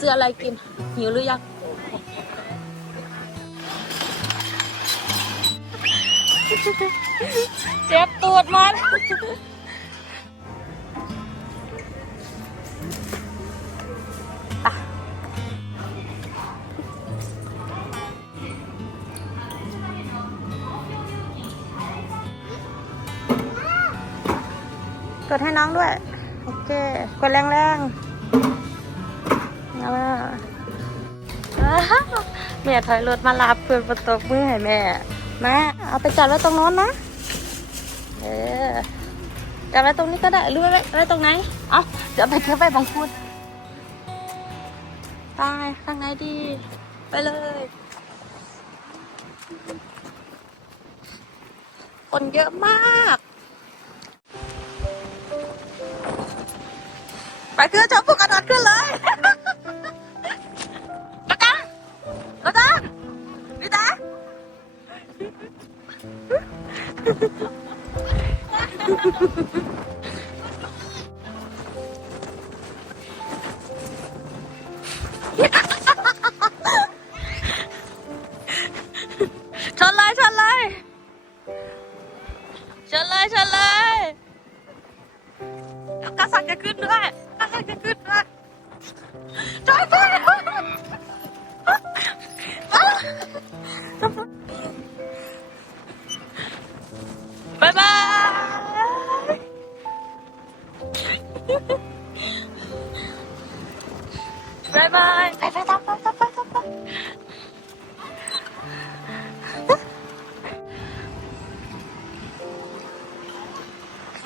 ซื้ออะไรกิน หิวหรือยัง เจ็บตูดมันกดให้น้องด้วย โอเค กดแรงๆ แม่ถอยรถมารับเพื่อนประตบมือให้แม่แม่เอาไปจัดไว้ตรงโน้นนะ เออจัดไว้ตรงนี้ก็ได้หรือไว้ไว้ตรงไหน เอาเดี๋ยวไปเที่ยวไปบางพูดไปข้างในดี ไปเลย คนเยอะมาก ไปขึ้นชมภูกระโดดขึ้นเลย ช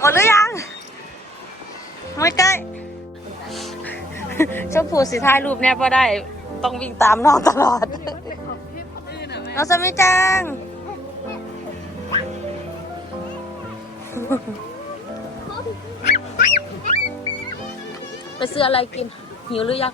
ดหรือยัง ไม่ใกล้ชมพูสีท้ายรูปเนี่ยพอได้ ต้องวิ่งตามน้องตลอด น้องสมิจังไปซื้ออะไรกิน หิวหรือยัง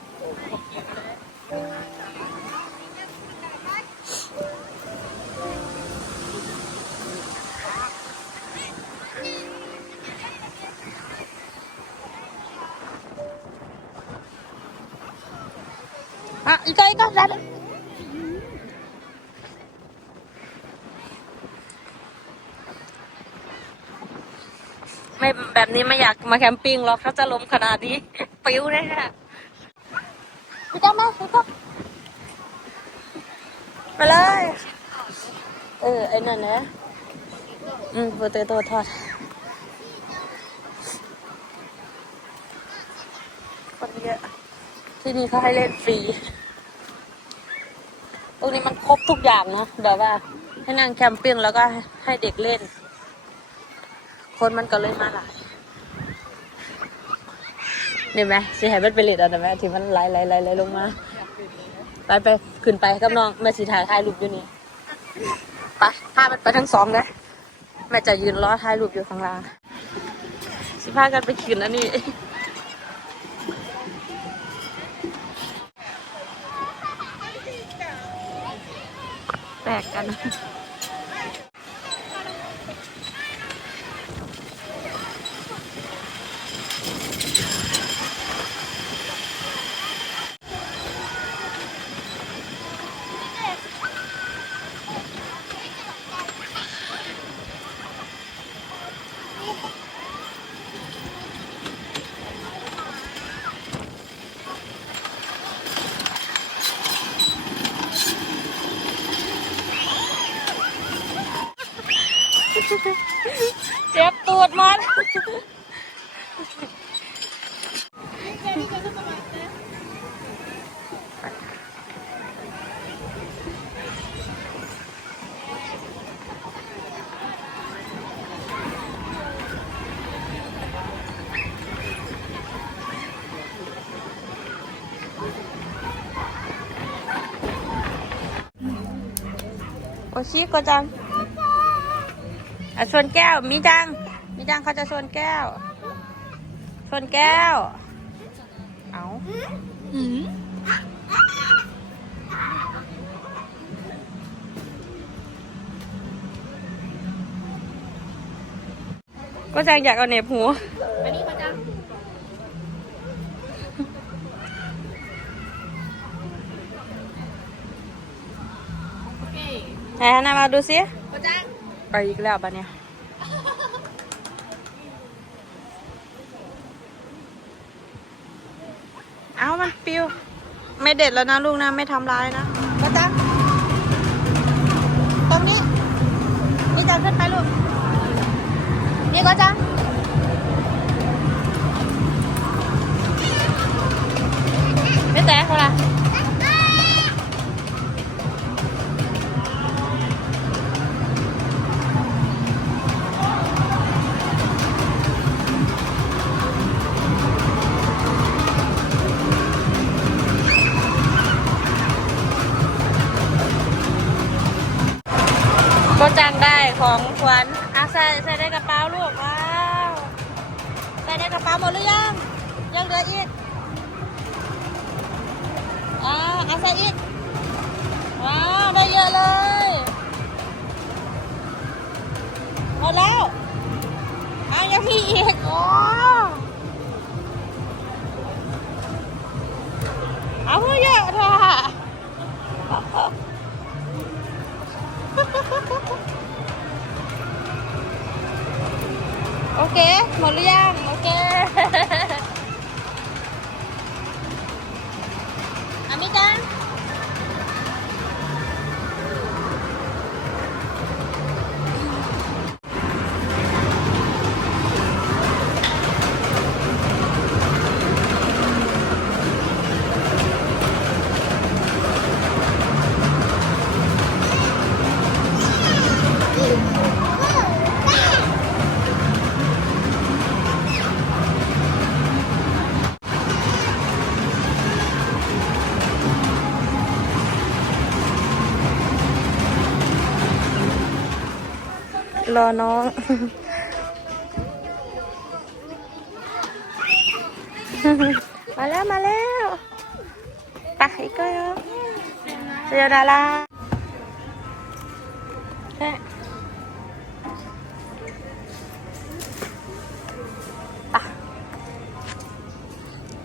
ไม่แบบนี้ไม่อยากมาแคมปิ้งหรอกถ้าจะลมขนาดนี้ ปิ้วแน่พี่ก้ามาพี่ก้าไปเลย เออ ไอ้นั่นนะอืมโปเตโต้ทอด คนเยอะ ที่นี่เขาให้เล่นฟรี ตรงนี้มันครบทุกอย่างนะแบบว่าให้นั่งแคมปิ้งแล้วก็ให้เด็กเล่น คนมันก็เลยมาหลายเห็นไหมสิให้มันเป็นเลดเอะไรไหมที่มันไหลไหลไหลไหลลงมา ไปไปขึ้นไปกับน้องแม่สีถ่ายถ่ายรูปอยู่นี่ไปพามันไปทั้งสองเลยแม่จะยืนรอถ่ายรูปอยู่ข้างล่างสิพากันไปขึ้นอันนี้แตกกัน เจ็บตูดมัน โชิโกจังอะชวนแก้ว มีจัง มีจังเขาจะชวนแก้ว ชวนแก้ว เอาก็จังอยากเอาเน็บหูมานี่มาจ้า ไหนฮะนามาดูสิก็จ้างไปอีกแล้วปะเนี่ยเอามันปิว ไม่เด็ดแล้วนะลูกนะ ไม่ทำร้ายนะก็จ้างตรงนี้ นี่จะขึ้นไปลูก นี่ก็จ้า ของขวัญอาใส่ใส่ในกระเป๋าลูกว้าวใส่ในกระเป๋าหมดหรือยังยังเหลืออีกอ่าอาใส่อีก โอเค หมดหรือยัง โอเค รอน้อง มาแล้วมาแล้วไปอีกก็ยังเสียดาราแค่ไป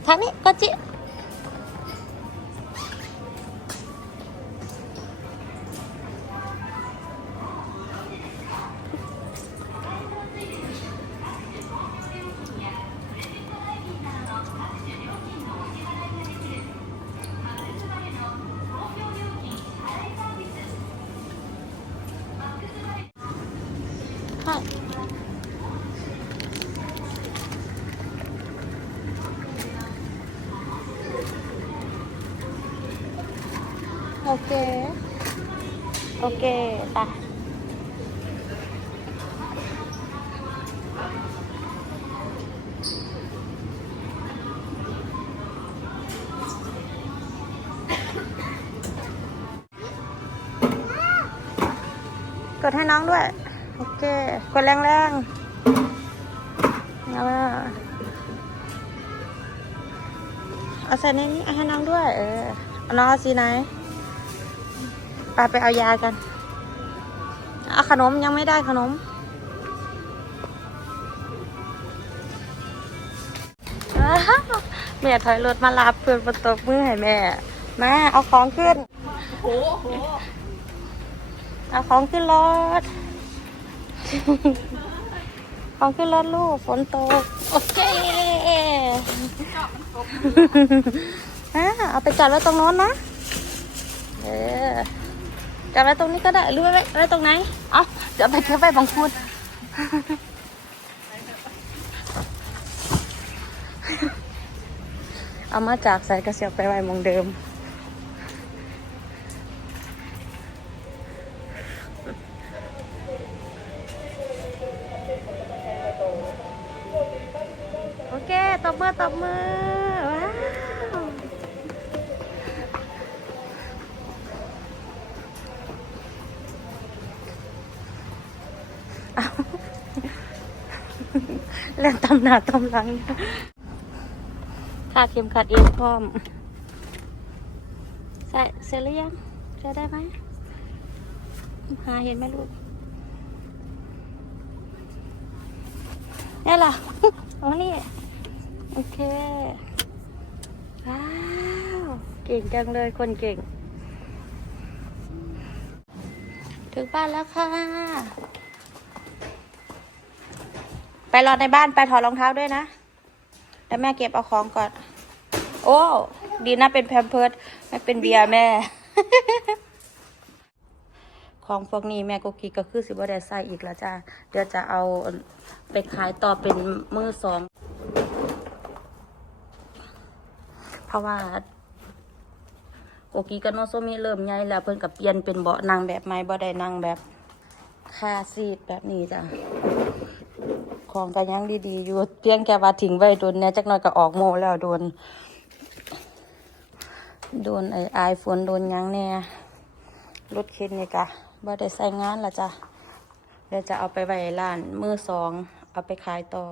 ทางนี้ก็จิ โอเค โอเคไปกดให้น้องด้วย โอเค กดแรงๆเอามาเอาใส่ในนี้เอาให้น้องด้วย เออ น้องเอาสีไหน ไปไปเอายากัน เอาขนมยังไม่ได้ขนมแม่ถอยรถมารับเพื่อนประตบมือให้แม่ มาเอาของขึ้นโอ้โหเอาของขึ้นรถ ของขึ้นรถลูกฝนตก โอเคอะเอาไปจัดไว้ตรงโน้นนะ เออ จัดไว้ตรงนี้ก็ได้หรือไว้ไว้ตรงไหนเอาเดี๋ยวไปเก็บไว้บางคุณเอามาจากใส่กระเสียบไปไว้หมองเดิม เล่นตำหนาตำหลังคาดเข็มขัดเองพร้อม ใส่เสร็จหรือยังใส่ได้ไหมหาเห็นไหมลูกนี่ล่ะเอานี่ โอเค ว้าว เก่งจังเลยคนเก่ง ถึงบ้านแล้วค่ะ ไปรอในบ้านไปถอดรองเท้าด้วยนะ แล้วแม่เก็บเอาของก่อน โอ้ ดีนะเป็นแพมเพิร์ดไม่เป็นเบียร์แม่ ของพวกนี้แม่กุกกี้ก็คือสิบ่ได้ใส่อีกแล้วจ้าเดี๋ยวจะเอาไปขายต่อเป็นมือสอง เพราะว่าโกกีกับโนโซมิเริ่มใหญ่แล้วเพิ่นกับเปลี่ยนเป็นเบาะนั่งแบบไม้บ่ได้นั่งแบบคาซีดแบบนี้จ้ะ ของก็ยังดีๆ อยู่ เพียงแค่ว่าทิ้งไว้โดนเนี่ยจักหน่อยก็ออกโมแล้วโดน โดนไอ้ไอฝนโดนยังเนี่ยรถเข็นนี่กะบ่ได้ใส่งานละจ้ะเดี๋ยวจะเอาไปไว้ร้านมือสอง เอาไปขายต่อ